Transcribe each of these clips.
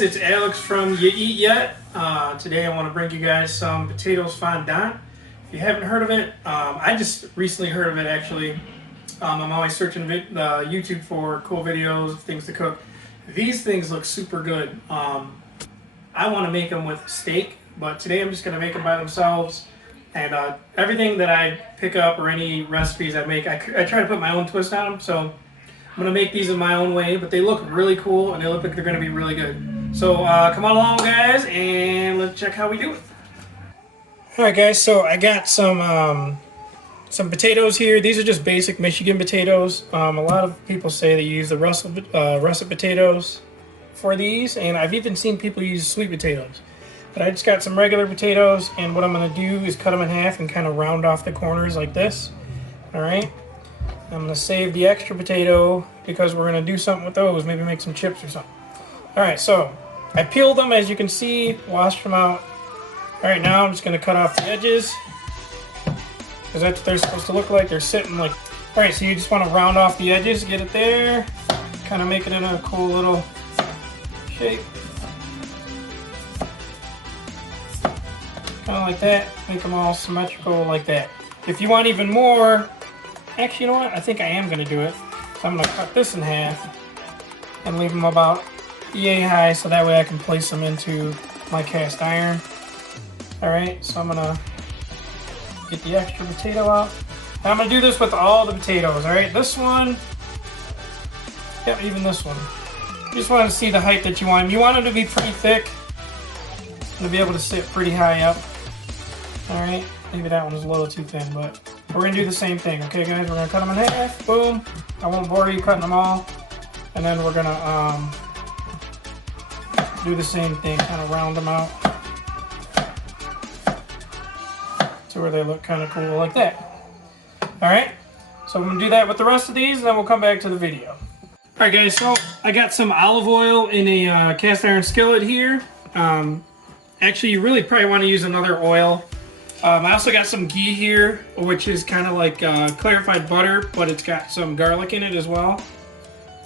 guys, it's Alex from You Eat Yet. Today I want to bring you guys some potatoes fondant. If you haven't heard of it, I just recently heard of it actually. I'm always searching YouTube for cool videos, things to cook. These things look super good. I want to make them with steak, but today I'm just going to make them by themselves. And everything that I pick up or any recipes I make, I try to put my own twist on them. So I'm going to make these in my own way, but they look really cool and they look like they're going to be really good. So come on along, guys, and let's check how we do it. Alright guys, so I got some potatoes here. These are just basic Michigan potatoes. A lot of people say they use the russet potatoes for these, and I've even seen people use sweet potatoes. But I just got some regular potatoes, and what I'm going to do is cut them in half and kind of round off the corners like this. Alright, I'm going to save the extra potato because we're going to do something with those, maybe make some chips or something. Alright, so I peeled them, as you can see, washed them out. Alright, now I'm just going to cut off the edges, because that's what they're supposed to look like. They're sitting like... Alright, so you just want to round off the edges, get it there, kind of make it in a cool little shape. Kind of like that. Make them all symmetrical like that. If you want even more... Actually, you know what? I think I am going to do it. So I'm going to cut this in half and leave them about yay high, so that way I can place them into my cast iron. Alright, so I'm going to get the extra potato out. Now I'm going to do this with all the potatoes, alright? This one, yeah, even this one. You just want to see the height that you want. You want them to be pretty thick and to be able to sit pretty high up. Alright, maybe that one was a little too thin, but we're going to do the same thing. Okay guys, we're going to cut them in half. Boom. I won't bore you cutting them all. And then we're going to do the same thing, kind of round them out to where they look kind of cool like that. Alright, so I'm going to do that with the rest of these, and then we'll come back to the video. Alright guys, so I got some olive oil in a cast iron skillet here. Actually, you really probably want to use another oil. I also got some ghee here, which is kind of like clarified butter, but it's got some garlic in it as well.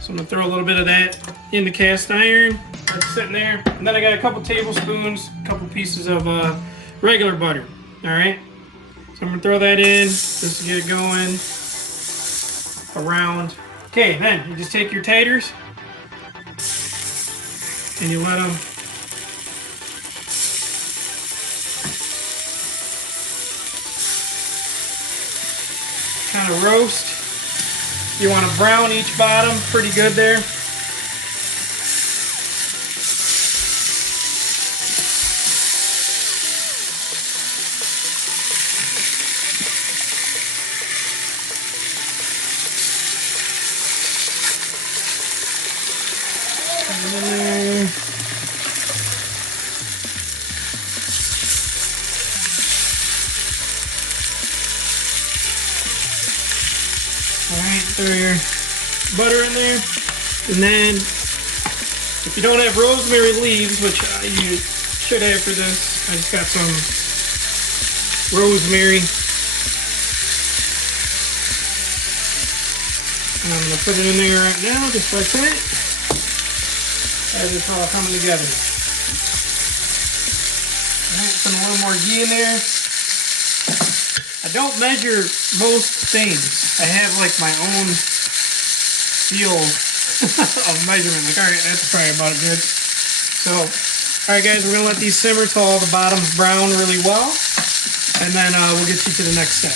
So I'm going to throw a little bit of that in the cast iron. That's sitting there. And then I got a couple tablespoons, a couple pieces of regular butter. Alright? So I'm going to throw that in just to get it going around. Okay, then you just take your taters and you let them kind of roast. You want to brown each bottom pretty good there. Alright, throw your butter in there, and then if you don't have rosemary leaves, which you should have for this, I just got some rosemary, and I'm going to put it in there right now, just like that, as it's all coming together. Alright, put a little more ghee in there. I don't measure most things. I have like my own feel of measurement. Like, alright, that's probably about good. So, alright guys, we're going to let these simmer till all the bottoms brown really well. And then we'll get you to the next step.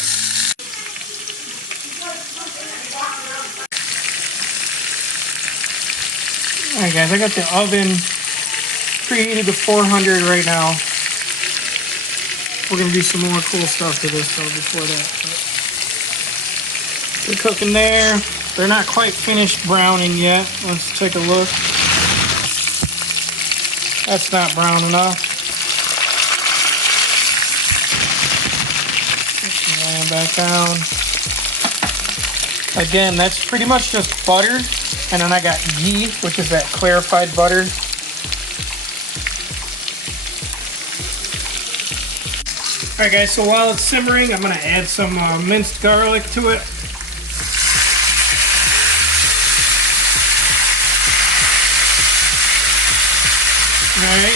Alright guys, I got the oven preheated to 400 right now. We're going to do some more cool stuff to this though before that. But they're cooking there. They're not quite finished browning yet. Let's take a look. That's not brown enough. Lay them back down. Again, that's pretty much just butter. And then I got ghee, which is that clarified butter. Alright guys, so while it's simmering, I'm going to add some minced garlic to it.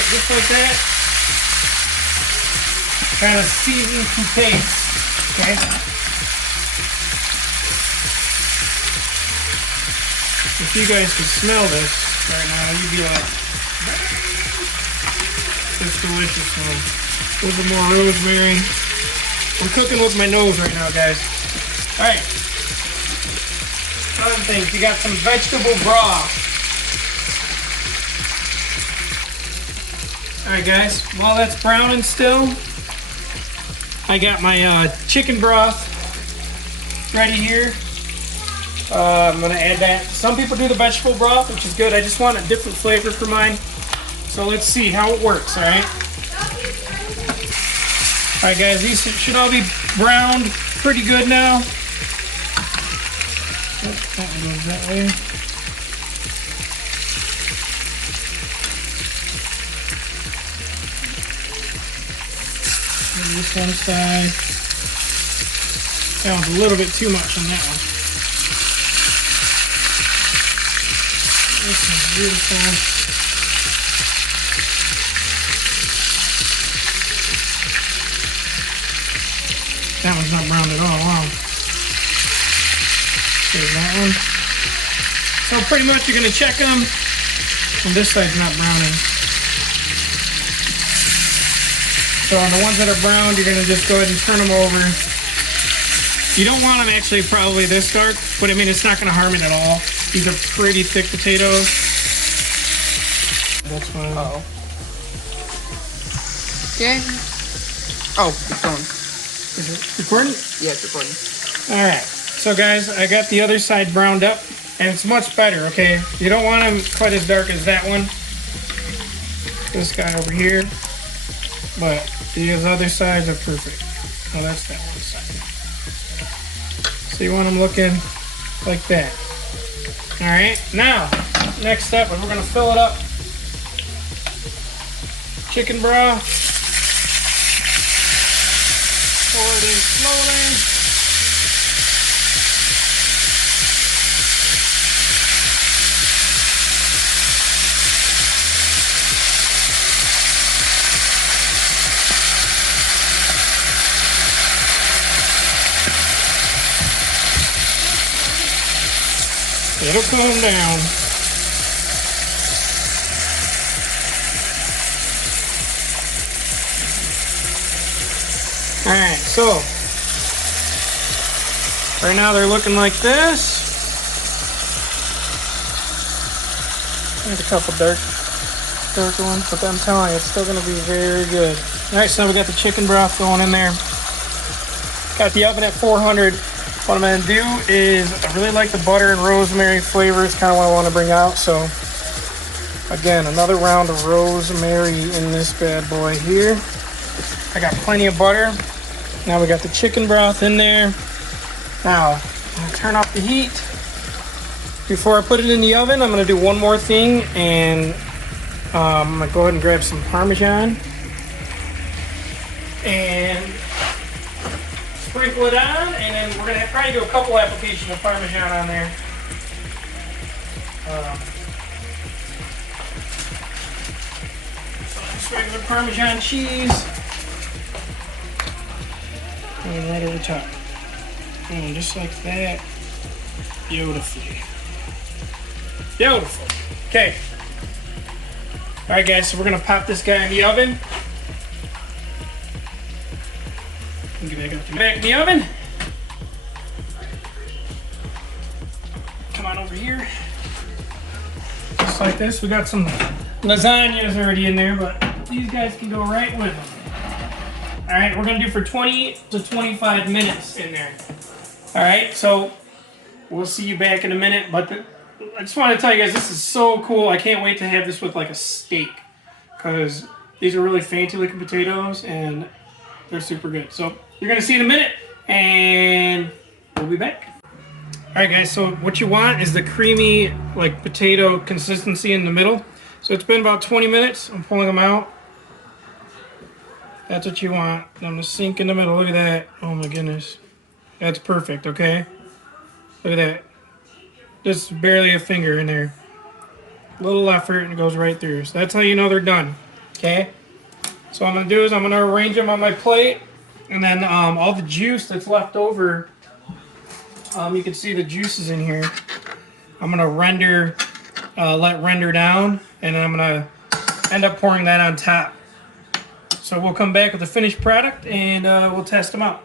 right, just like that. Kind of season to taste. Okay. If you guys could smell this right now, you'd be like, it's delicious. So, a little bit more rosemary. I'm cooking with my nose right now, guys. All right. Other things, you got some vegetable broth. All right, guys. While that's browning still, I got my chicken broth ready here. I'm gonna add that. Some people do the vegetable broth, which is good. I just want a different flavor for mine. So let's see how it works, all right? All right, guys, these should all be browned pretty good now. That one goes that way. And this one side. That one's a little bit too much on that one. This one's beautiful. That one's not browned at all. Wow. There's that one. So pretty much you're going to check them. And this side's not browning. So on the ones that are browned, you're going to just go ahead and turn them over. You don't want them actually probably this dark, but I mean, it's not going to harm it at all. These are pretty thick potatoes. That's fine. Uh-oh. Okay. Oh, it's going. Is it recording? Yeah, it's recording. All right. So guys, I got the other side browned up, and it's much better, okay? You don't want them quite as dark as that one. This guy over here. But these other sides are perfect. Oh, that's that one side. So you want them looking like that. All right, now, next step is we're gonna fill it up. Chicken broth. Pour it in slowly. It'll calm down. All right, so right now they're looking like this. There's a couple darker ones, but I'm telling you, it's still gonna be very good. All right, so we got the chicken broth going in there. Got the oven at 400. What I'm going to do is, I really like the butter and rosemary flavor. It's kind of what I want to bring out. So, again, another round of rosemary in this bad boy here. I got plenty of butter. Now we got the chicken broth in there. Now, I'm going to turn off the heat. Before I put it in the oven, I'm going to do one more thing. And I'm going to go ahead and grab some Parmesan. And sprinkle it on, and then we're going to probably do a couple applications of Parmesan on there. So just regular Parmesan cheese. And right over top. And just like that. Beautifully. Beautiful. Okay. Alright guys, so we're going to pop this guy in the oven. Get back in the oven. Come on over here. Just like this. We got some lasagnas already in there, but these guys can go right with them. All right, we're gonna do for 20 to 25 minutes in there. All right, so we'll see you back in a minute, but I just want to tell you guys, this is so cool. I can't wait to have this with like a steak, because these are really fancy looking potatoes and they're super good. So you're gonna see in a minute, and we'll be back. All right, guys. So what you want is the creamy, like potato consistency in the middle. So it's been about 20 minutes. I'm pulling them out. That's what you want. I'm gonna sink in the middle. Look at that. Oh my goodness. That's perfect. Okay. Look at that. Just barely a finger in there. Little effort and it goes right through. So that's how you know they're done. Okay. So what I'm going to do is I'm going to arrange them on my plate. And then all the juice that's left over, you can see the juices in here. I'm going to let render down. And then I'm going to end up pouring that on top. So we'll come back with the finished product and we'll test them out.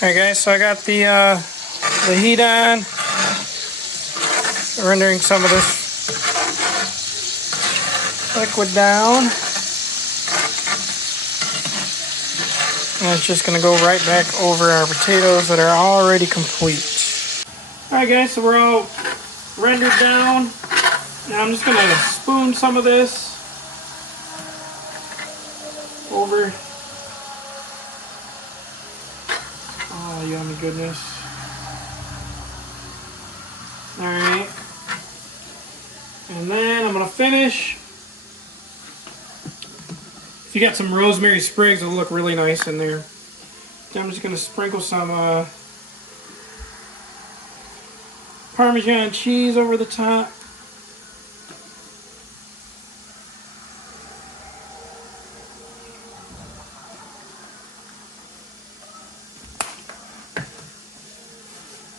Alright guys, so I got the heat on. Rendering some of this liquid down. And it's just going to go right back over our potatoes that are already complete. Alright guys, so we're all rendered down. Now I'm just going to spoon some of this over. Oh, yummy goodness. Alright. And then I'm going to finish. If you got some rosemary sprigs, it'll look really nice in there. Then I'm just going to sprinkle some Parmesan cheese over the top.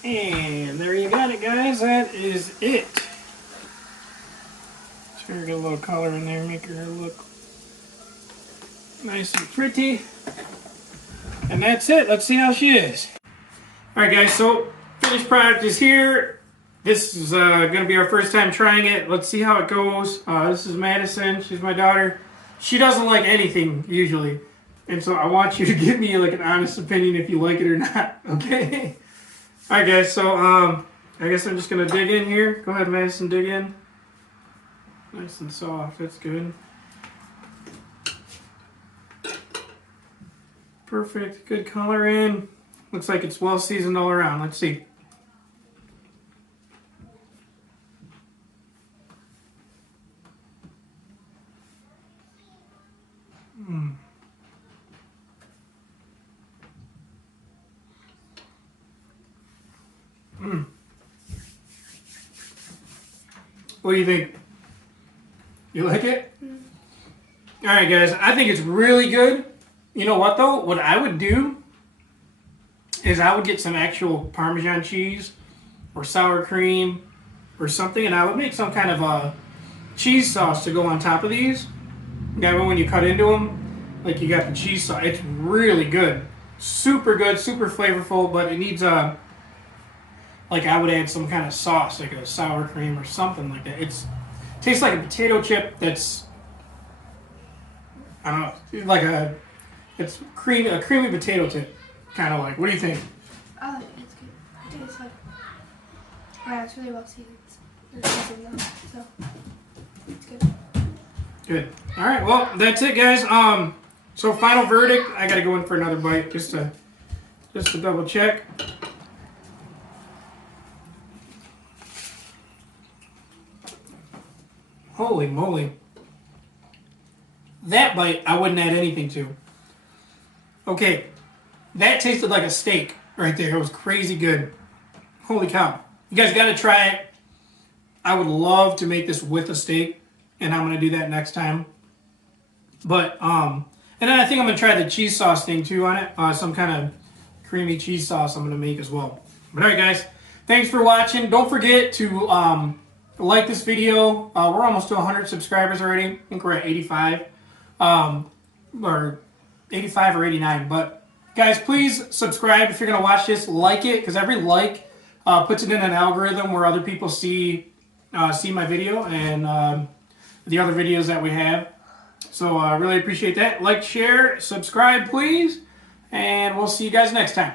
And there you got it, guys. That is it. Just gonna get a little color in there, make her look nice and pretty. And that's it. Let's see how she is. Alright guys, so finished product is here. This is going to be our first time trying it. Let's see how it goes. This is Madison. She's my daughter. She doesn't like anything usually. And so I want you to give me like an honest opinion if you like it or not. Okay? Alright guys, so I guess I'm just going to dig in here. Go ahead, Madison, dig in. Nice and soft. That's good. Perfect. Good color in. Looks like it's well seasoned all around. Let's see. What do you think? You like it? Alright guys, I think it's really good. You know what though? What I would do is I would get some actual Parmesan cheese or sour cream or something, and I would make some kind of a cheese sauce to go on top of these. That way when you cut into them, like you got the cheese sauce. It's really good. Super good, super flavorful, but it needs a... like I would add some kind of sauce, like a sour cream or something like that. It tastes like a potato chip that's... I don't know, like a... it's a creamy potato chip, kind of like. What do you think? I like it. It's good. I think it's like, yeah, it's really well seasoned. It's seasoned though, so it's good. Good. All right. Well, that's it, guys. So final verdict. I gotta go in for another bite just to double check. Holy moly! That bite I wouldn't add anything to. Okay, that tasted like a steak right there. It was crazy good. Holy cow. You guys got to try it. I would love to make this with a steak, and I'm going to do that next time. But, and then I think I'm going to try the cheese sauce thing too on it. Some kind of creamy cheese sauce I'm going to make as well. But alright guys, thanks for watching. Don't forget to like this video. We're almost to 100 subscribers already. I think we're at 85. Or 85 or 89, but guys, please subscribe if you're going to watch this. Like it, because every like puts it in an algorithm where other people see my video and the other videos that we have. So I really appreciate that. Like, share, subscribe, please, and we'll see you guys next time.